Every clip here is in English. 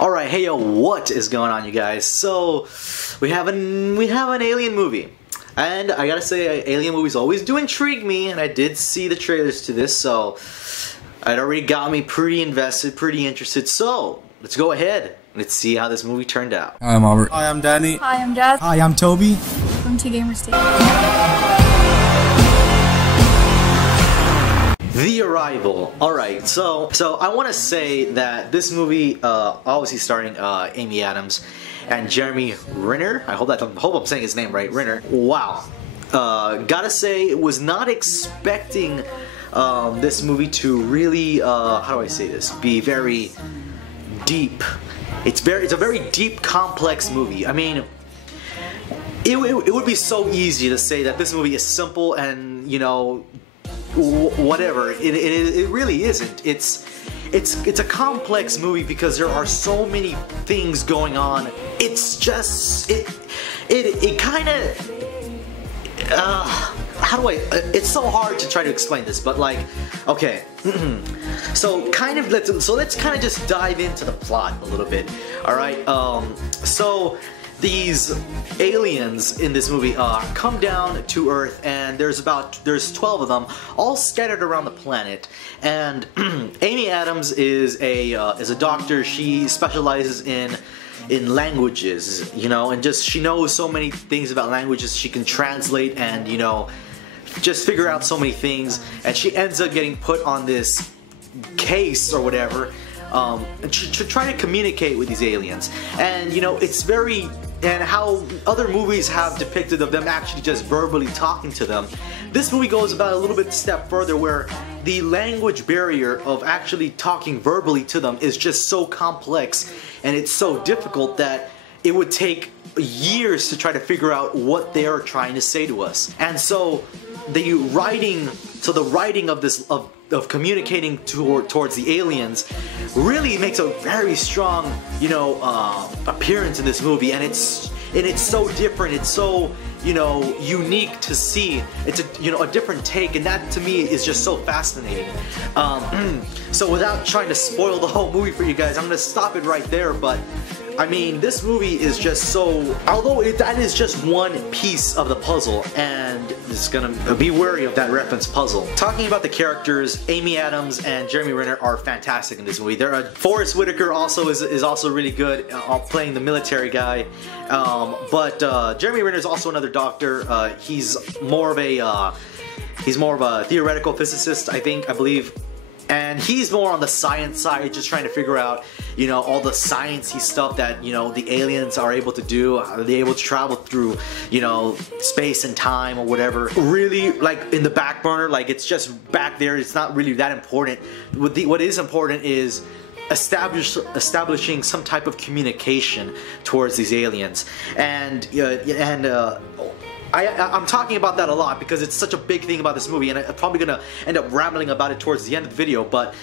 Alright, hey yo, what is going on, you guys? So, we have an alien movie. And I gotta say, alien movies always do intrigue me, and I did see the trailers to this, so it already got me pretty invested, pretty interested. So, let's go ahead. Let's see how this movie turned out. Hi, I'm Albert. Hi, I'm Danny. Hi, I'm Jazz. Hi, I'm Toby. Welcome to Gamer State. The Arrival. Alright, so I want to say that this movie, obviously starring Amy Adams and Jeremy Renner. I hope I'm saying his name right, Renner. Wow. Gotta say, was not expecting this movie to really, how do I say this, be very deep. It's a very deep, complex movie. I mean, it would be so easy to say that this movie is simple and, you know, whatever. It really isn't. It's a complex movie because there are so many things going on. It's just it kind of how do I? It's so hard to try to explain this, but like, okay. So let's kind of just dive into the plot a little bit. All right. So these aliens in this movie come down to Earth, and there's 12 of them, all scattered around the planet. And Amy Adams is a doctor. She specializes in languages, you know, and she knows so many things about languages. She can translate and, you know, just figure out so many things. And she ends up getting put on this case or whatever, to try to communicate with these aliens. And, you know, it's very, and how other movies have depicted of them actually just verbally talking to them. This movie goes about a little bit step further, where the language barrier of actually talking verbally to them is just so complex, and it's so difficult that it would take years to try to figure out what they are trying to say to us. And so the writing of this of communicating towards the aliens really makes a very strong, you know, appearance in this movie, and it's so different. It's so, you know, unique to see. It's a different take, and that to me is just so fascinating. So without trying to spoil the whole movie for you guys, I'm gonna stop it right there. But I mean, this movie is just so, although that is just one piece of the puzzle, and it's gonna be wary of that reference puzzle. Talking about the characters, Amy Adams and Jeremy Renner are fantastic in this movie. Forrest Whitaker also is also really good, playing the military guy. But Jeremy Renner is also another doctor. He's more of a theoretical physicist, I believe. And he's more on the science side, just trying to figure out, you know, all the sciencey stuff that, you know, the aliens are able to do. Are they able to travel through, you know, space and time or whatever? Really, like, in the back burner, like, it's just back there. It's not really that important. What is important is establishing some type of communication towards these aliens. And I'm talking about that a lot because it's such a big thing about this movie, and I'm probably gonna end up rambling about it towards the end of the video. But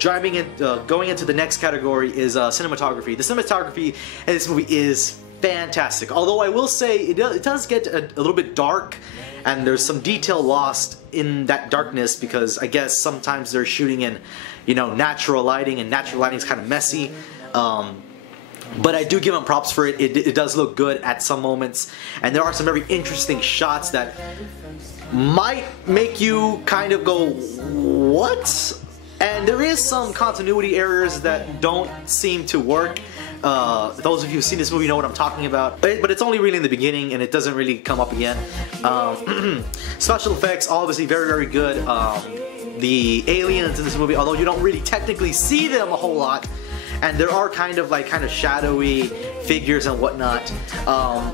going into the next category is cinematography. The cinematography in this movie is fantastic. Although I will say it does get a little bit dark, and there's some detail lost in that darkness because I guess sometimes they're shooting in, you know, natural lighting, and natural lighting is kind of messy. But I do give them props for it. It does look good at some moments, and there are some very interesting shots that might make you kind of go, what? And there is some continuity errors that don't seem to work. Those of you who've seen this movie know what I'm talking about, but it's only really in the beginning, and it doesn't really come up again. Special effects, obviously very, very good. The aliens in this movie, although you don't really technically see them a whole lot, and there are kind of shadowy figures and whatnot,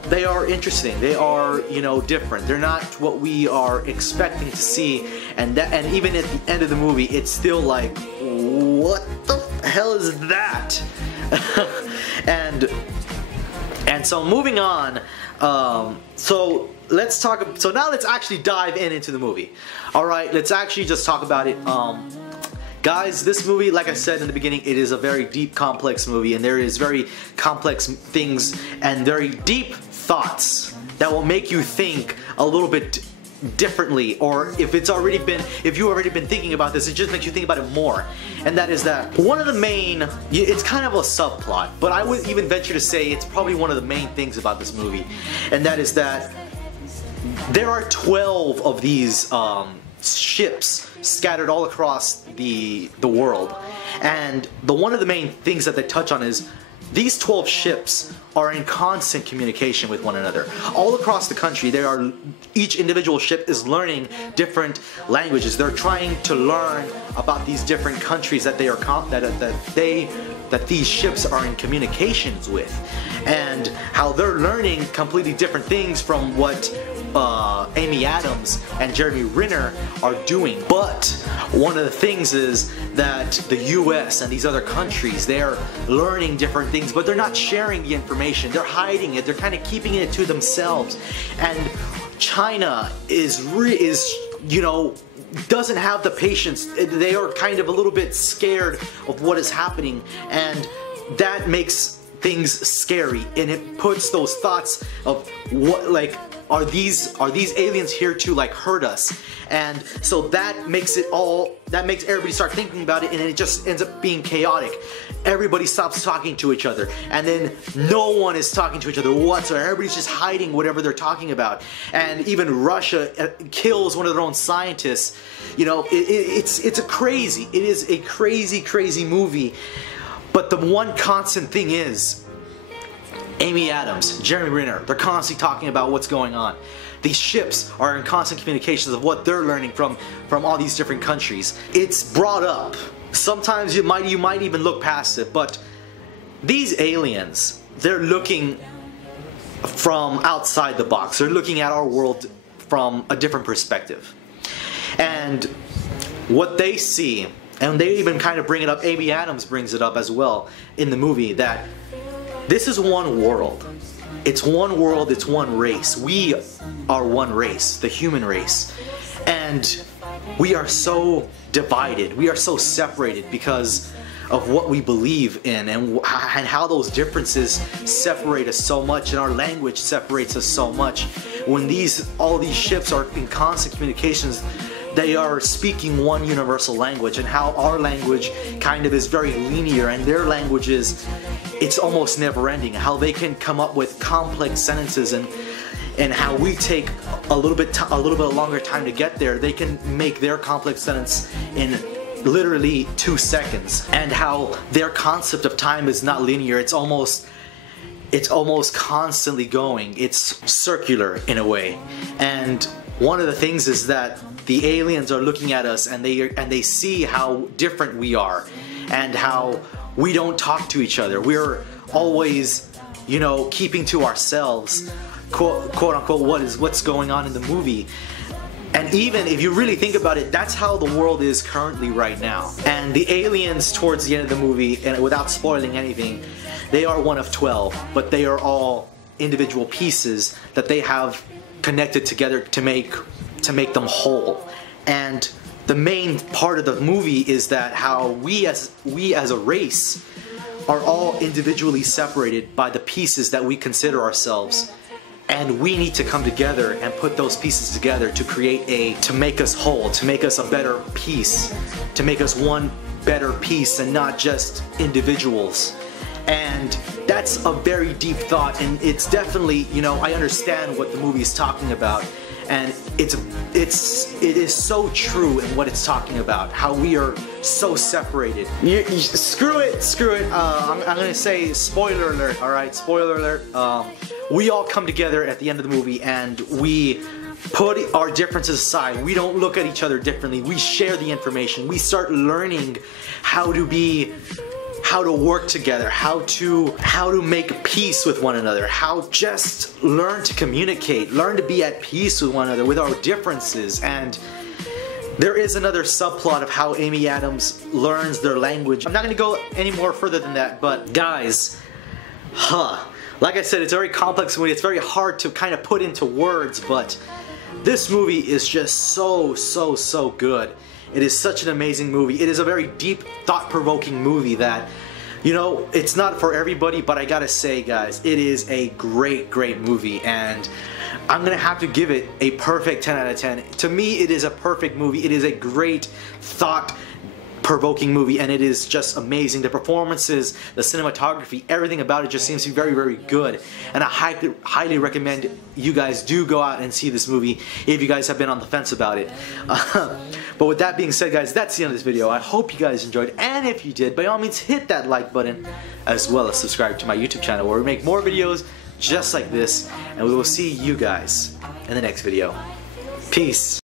they are interesting. They are, you know, different. They're not what we are expecting to see, and even at the end of the movie, it's still like, what the hell is that? and so moving on, so now let's actually dive into the movie. All right, let's actually just talk about it. Guys, this movie, like I said in the beginning, it is a very deep, complex movie, and there is very complex things and very deep thoughts that will make you think a little bit differently, or if you've already been thinking about this, it just makes you think about it more. And that is that one of the main, it's kind of a subplot, but I would even venture to say it's probably one of the main things about this movie, and that is that there are 12 of these ships scattered all across the world, and one of the main things that they touch on is these 12 ships are in constant communication with one another. All across the country, each individual ship is learning different languages. They're trying to learn about these different countries that these ships are in communications with, and how they're learning completely different things from what Amy Adams and Jeremy Renner are doing. But one of the things is that the US and these other countries, they're learning different things, but they're not sharing the information. They're hiding it. They're kind of keeping it to themselves. And China doesn't have the patience. They are kind of a little bit scared of what is happening, and that makes things scary, and it puts those thoughts of what, like, are these aliens here to like hurt us? And so that makes everybody start thinking about it, and it just ends up being chaotic. Everybody stops talking to each other, and then no one is talking to each other whatsoever. Everybody's just hiding whatever they're talking about. And even Russia kills one of their own scientists. You know, it is a crazy movie. But the one constant thing is Amy Adams, Jeremy Renner, they're constantly talking about what's going on. These ships are in constant communications of what they're learning from all these different countries. It's brought up. Sometimes you might even look past it, but these aliens, they're looking from outside the box. They're looking at our world from a different perspective. And what they see, and they even kind of bring it up, Amy Adams brings it up as well in the movie, that this is one world. It's one world, it's one race. We are one race, the human race. And we are so divided, we are so separated because of what we believe in, and how those differences separate us so much, and our language separates us so much. When all these ships are in constant communications, they are speaking one universal language, and how our language kind of is very linear, and their language it's almost never ending. How they can come up with complex sentences, and how we take a little bit longer time to get there. They can make their complex sentence in literally 2 seconds, and how their concept of time is not linear. It's almost constantly going. It's circular in a way. And one of the things is that the aliens are looking at us, and they see how different we are, and how we don't talk to each other. We're always, keeping to ourselves, quote unquote, what's going on in the movie. And even if you really think about it, that's how the world is currently right now. And the aliens towards the end of the movie, and without spoiling anything, they are one of 12, but they are all individual pieces that they have connected together to make them whole. And the main part of the movie is that how we as a race are all individually separated by the pieces that we consider ourselves, and we need to come together and put those pieces together to make us whole, to make us a better piece, to make us one better piece and not just individuals. And that's a very deep thought, and it's definitely, I understand what the movie is talking about, and it is so true in what it's talking about, how we are so separated. Screw it. I'm gonna say spoiler alert. All right, spoiler alert. We all come together at the end of the movie, and we put our differences aside. We don't look at each other differently. We share the information. We start learning how to work together, how to make peace with one another, how just learn to communicate, learn to be at peace with one another, with our differences. And there is another subplot of how Amy Adams learns their language. I'm not going to go any more further than that, but guys, like I said, it's a very complex movie. It's very hard to kind of put into words, but this movie is just so good. It is such an amazing movie. It is a very deep, thought-provoking movie that You know, it's not for everybody, but I gotta say, guys, it is a great, great movie, and I'm gonna have to give it a perfect 10 out of 10. To me, it is a perfect movie. It is a great, thought-provoking movie, and it is just amazing. The performances, the cinematography, everything about it just seems to be very, very good. And I highly recommend you guys do go out and see this movie if you guys have been on the fence about it. But with that being said, guys, that's the end of this video. I hope you guys enjoyed, and if you did, by all means, hit that like button, as well as subscribe to my YouTube channel, where we make more videos just like this, and we will see you guys in the next video. Peace.